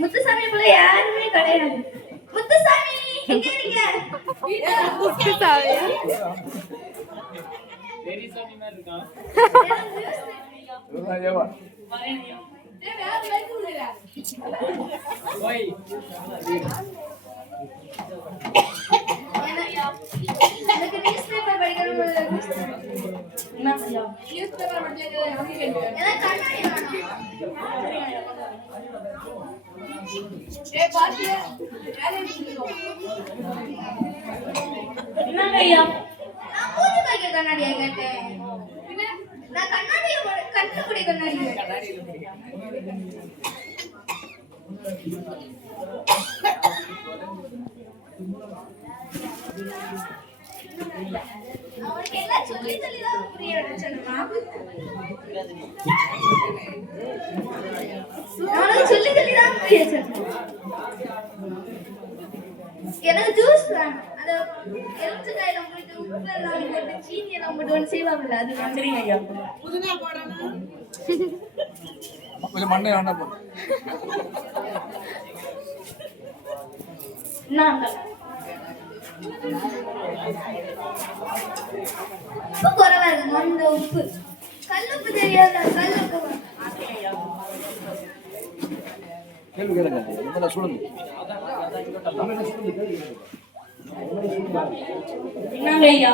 முத்துசாமி போல யாருமே கிடையாது. முத்துசாமி எங்க இருக்கீங்க? முத்துசாமி பெரியசாமி மாதிரி இருக்கான். ஏவா வரேனியா டேய் யார் லைக் உள்ளடா ஓய் என்னையா எனக்கு நியூஸ் பேப்பர் படிக்கணும் போல இருக்கு. என்னையா நியூஸ் பேப்பர் படிக்கிறது எனக்கு கேக்குது. எனக்கு கண்ணாடி வேணும். ஏய் பாத்தியா வேலை செஞ்சோ. என்னங்கய்யா நான் மூஞ்சி வைக்க கண்ணாடியை கேட்டேன். நான் கண்ணாடியை கண்ணாடி கண்ணாடியில அவனுக்கு எல்லாம் சொல்லி தான் புரிய வச்சேன்மா. அவனுக்கு சொல்லி தான் புரிய வச்சேன். எனக்கு ஜூஸ் வேணும். அது எலுமிச்சைக்காயில போயிட்டு உப்பு எல்லாம் போட்டு சீனி எல்லாம் போட்டு ஒன்று செய்வாங்கல்ல, அது வந்துடுங்க ஐயா. புதுனா போடணும். கொஞ்சம் மண்ணை வேணா போடு. உப்பு குறைவா இருக்கு. மந்த உப்பு கல்லுப்பு தெரியாத கல்லுப்பு கேள்வி கேளுங்க. என்ன சொல்லுங்க. என்னங்க ஐயா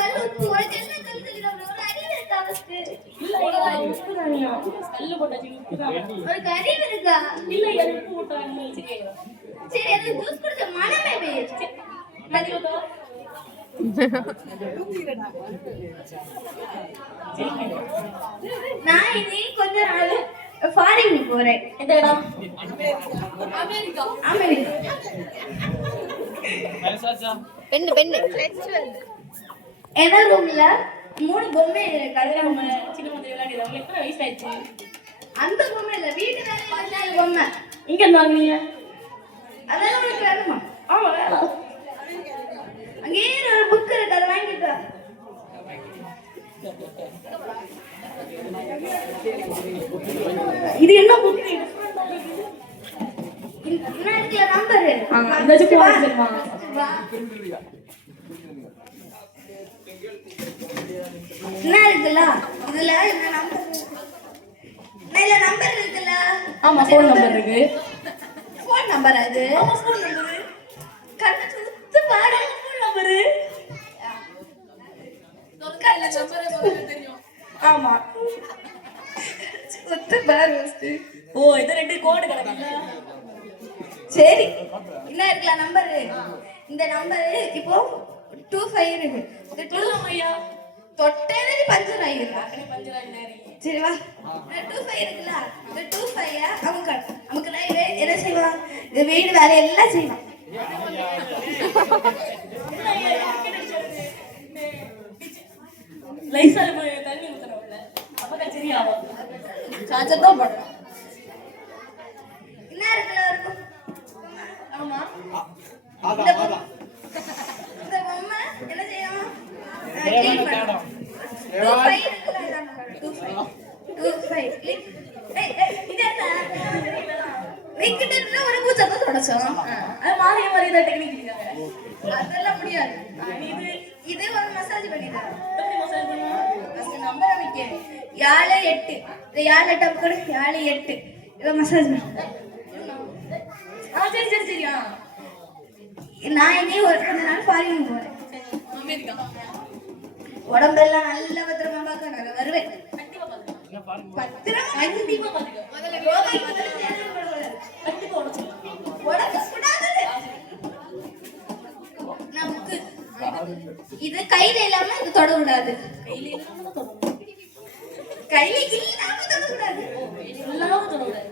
கல்லுப்பு உனக்கு என்ன கல் தெரியுதா? ஒரு அறிவு இருக்கா அவனுக்கு? இல்ல உப்பு தானியா கல்லு போட்டாச்சு உப்பு தான். ஒரு அறிவு இருக்கா? இல்ல உப்பு போட்டாங்க. சரி அது ஜூஸ் குடிச்ச மனமே போயிடுச்சு. மதியோடா நான் இனி கொஞ்ச நாள் ஃபாரின் போறேன். எந்த இடம்? அமெரிக்கா. அமெரிக்கா பெண்ணு பெண்ணு என்ன ரூம்ல 3 பொம்மை இருக்கு. அதுல நம்ம சின்ன மாதிரி விளையாடி அவங்க எத்தனை வயசு ஆயிடுச்சு? அந்த பொம்மை இல்ல வீட்டு வேலை பொம்மை. இங்க வாங்குனீங்க அதெல்லாம் உனக்கு வேணுமா? ஆமா வேணும். அங்கேயே ஒரு புக் இருக்கு, அதை வாங்கிட்டா. இது என்ன புக்? என்ன இருக்குல நம்பர்? அந்த ஜூஸ் வாங்குமா? என்ன இருக்குல? இதுல என்ன நம்பர்? மேல நம்பர் இருக்குல? ஆமா ஃபோன் நம்பர் இருக்கு. ஃபோன் நம்பர் அது? ஆமா ஃபோன் நம்பர். கண்ணு சுத்து பாரு ஃபோன் நம்பர். தொல்கல்ல நம்பர் தெரியும். ஆமா சுத்து பாரு ஃபர்ஸ்ட். ஓ இது ரெண்டு கோட் கிடக்குல. சரி என்ன இருக்குல நம்பர்? இந்த நம்பர் இப்போ 25 இருக்கு. இது 2 ஐயா தொட்டேனே பஞ்சர் ஆயிடுறா. பஞ்சர் ஆயிடுறாரு. சரி வா 25 இருக்குல. இந்த 25 நமக்கு லைவ் என்ன செய்வா? இந்த வீடு வேலை எல்லாம் செய்வான். லைசால தண்ணி ஊத்துறோம்ல அப்ப சரியாகும். சார்ஜர் தான் போடுறோம். என்ன இருக்குல இருக்கும்? ஆமா இந்த பொம்மை என்ன செய்யணும்? க்ளீன் பண்ணணும். 25 இருக்குல 25 க்ளீன். இது என்ன? விக்கிட்ட இருந்து ஒரு பூச்சை தொடச்சோம். அது மாறிய மாறிய டெக்னிக் இருக்காங்க. அதெல்லாம் முடியாது. இது ஒரு மசாஜ் பண்ணி தரேன். எப்படி மசாஜ் பண்ணுவோம்? ஃபர்ஸ்ட் நம்பர் அமைக்க 7 8. இந்த 7 8 அப்படி 7 8 இத மசாஜ் பண்ணு. சரி சரி சரியா. நான் இனி ஒரு கொஞ்ச நாள் ஃபாரின் போறேன். அமெரிக்கா. உடம்பெல்லாம் நல்ல பத்திரமா பார்க்க நான் வருவேன். கண்டிப்பா பாத்துக்க. பத்திரமா கண்டிப்பா பாத்துக்க. முதல்ல யோகா கண்டிப்பா உடச்சு. உடச்சு கூடாது. நமக்கு இது கையில இல்லாம இது தொட கூடாது. கையில இல்லாம தொட. கையில இல்லாம தொட கூடாது. இல்லாம தொட கூடாது.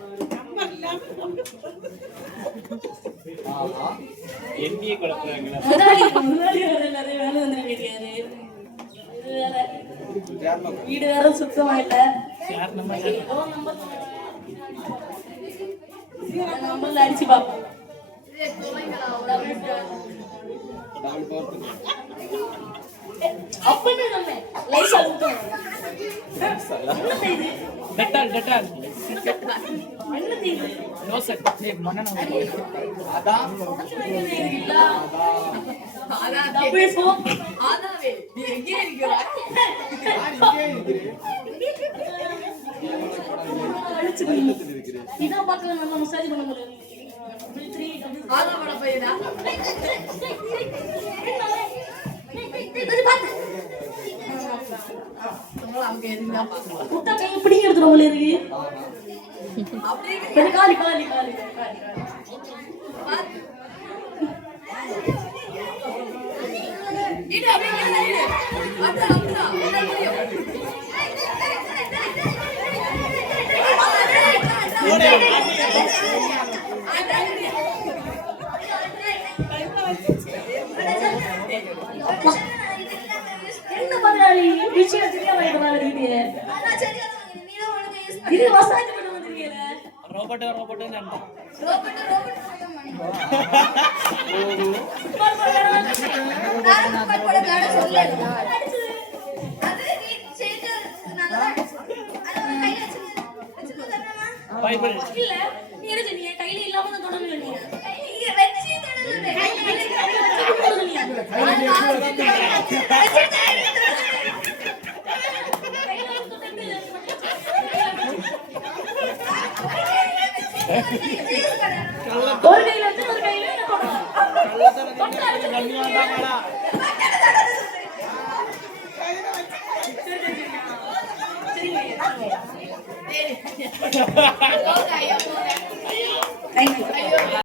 என்டிஏ கொடுக்கறாங்க. முன்னாடி நிறைய வேலை வந்துருக்காரு. வீடு வேற சுத்தமா இல்ல. நம்பர்ல அடிச்சு பாப்போம். அப்பனே நம்ம லைசா சுத்தம். டெட்டால் டெட்டால் என்ன செய்யுது லோசன் டேய் மண்ணன அதான் டபுள் சோப் ஆதாவே நீ எங்கே இருக்கிறாய்? இதான் பார்க்க நம்ம மசாஜ் பண்ண முடியும் ஆதா பட பையனா? நம்மள அங்க இருந்தா பார்க்கலாம். குட்டா கையை பிடிங்க எடுத்துரும் போல இருக்கு அப்படியே கொஞ்சம் காலி காலி காலி இது அப்படியே இல்ல. அதான் அதான். என்ன முடியும்? என்ன பண்றாளி விஷயம் தெரியாம இருக்கிறாங்க இது மசாஜ் பண்ண வந்திருக்கீங்க ரோபோட் ரோபோட் ன்னு பைபிள் இல்ல நீ என்ன சொன்னீங்க கையில இல்லாம தான் தொடங்க நீங்க ஒரு கையில வச்சு ஒரு கையில ஐயோ